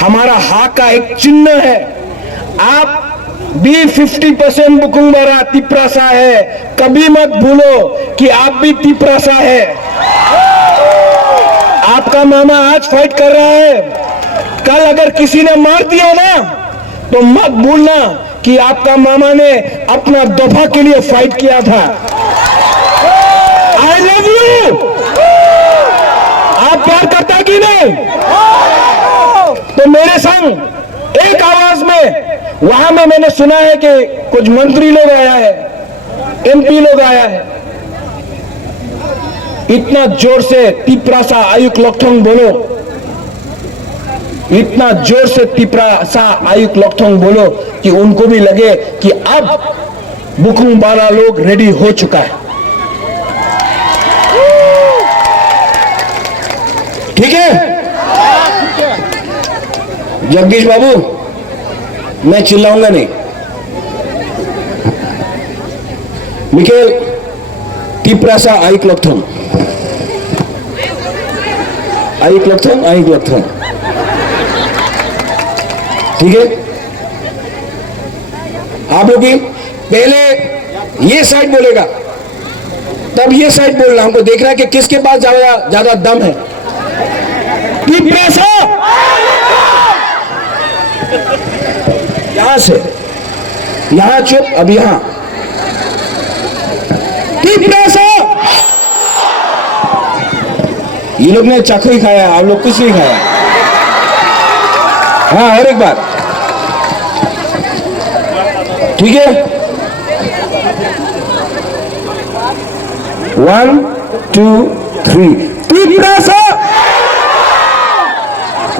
हमारा हा का एक चिन्ह है। आप भी 50% बुकुंग बारा तिपरासा है, कभी मत भूलो कि आप भी तिपरासा है। आपका मामा आज फाइट कर रहा है, कल अगर किसी ने मार दिया ना तो मत भूलना कि आपका मामा ने अपना दफा के लिए फाइट किया था। I love you. आप प्यार करता कि नहीं? तो मेरे संग एक आवाज में वहां में मैंने सुना है कि कुछ मंत्री लोग आया है, एमपी लोग आया है। इतना जोर से तिपरासा आयुक लोकथोंग बोलो, इतना जोर से तिपरासा आयुक लोकथोंग बोलो कि उनको भी लगे कि अब बुकुंग बारा लोग रेडी हो चुका है। ठीक है जगदीश बाबू, मैं चिल्लाऊंगा नहीं। मिकेल तिपरासा आयुक लोकथोंग, आयुक लोकथोंग, आयुक लोकथोंग। ठीक है, आप लोग भी पहले ये साइड बोलेगा, तब ये साइड बोलना। हमको देख रहा है कि किसके पास ज्यादा दम है। तिपरासा यहां से, यहां चुप, अब यहां तिपरासा। ये लोग ने चाकू ही खाया, आप लोग कुछ नहीं खाया। हाँ, और एक बार, ठीक है। 1 2 3 तिपरासा।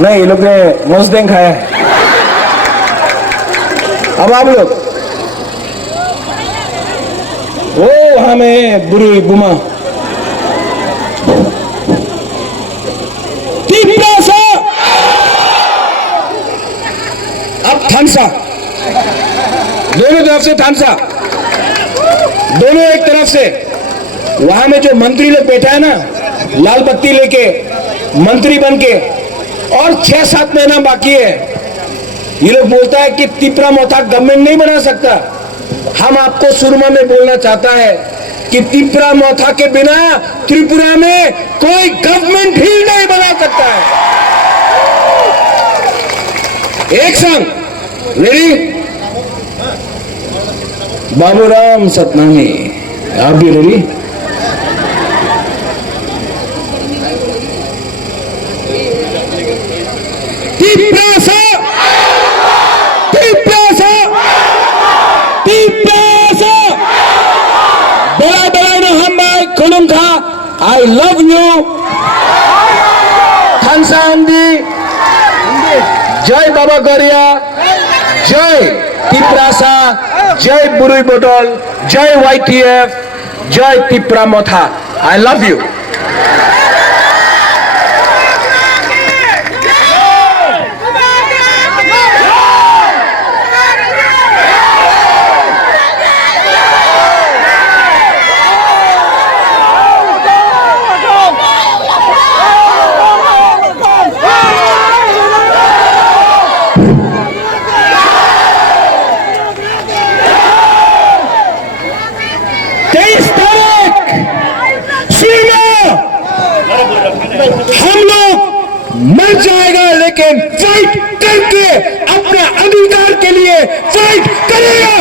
नहीं, ये लोग ने मोसदेंग खाया है। अब आप लोग, ओ वहां में बुरी बुमा। तिपरासा। अब थानसा, दोनों तरफ से थानसा, दोनों एक तरफ से। वहां में जो मंत्री लोग बैठा है ना, लाल बत्ती लेके मंत्री बन के, और 6-7 महीना बाकी है। ये लोग बोलता है कि तिपरा मोथा गवर्नमेंट नहीं बना सकता। हम आपको सुरमा में बोलना चाहता है कि तिपरा मोथा के बिना त्रिपुरा में कोई गवर्नमेंट ही नहीं बना सकता है। एक संग रेडी? बाबूराम सतनामी, आप भी रेडी? तिपरासा, तिपरासा, तिपरासा। बड़ा बड़ा ना हम भाई खुलुम था। I love you. थानसा अंदी, जय बाबा गरिया, जय तिपरासा, जय बुरुई बोटल, जय YTF, जय तिपरा मोथा। I love you. हम लोग मर जाएगा लेकिन फाइट करके अपने अधिकार के लिए फाइट करेगा।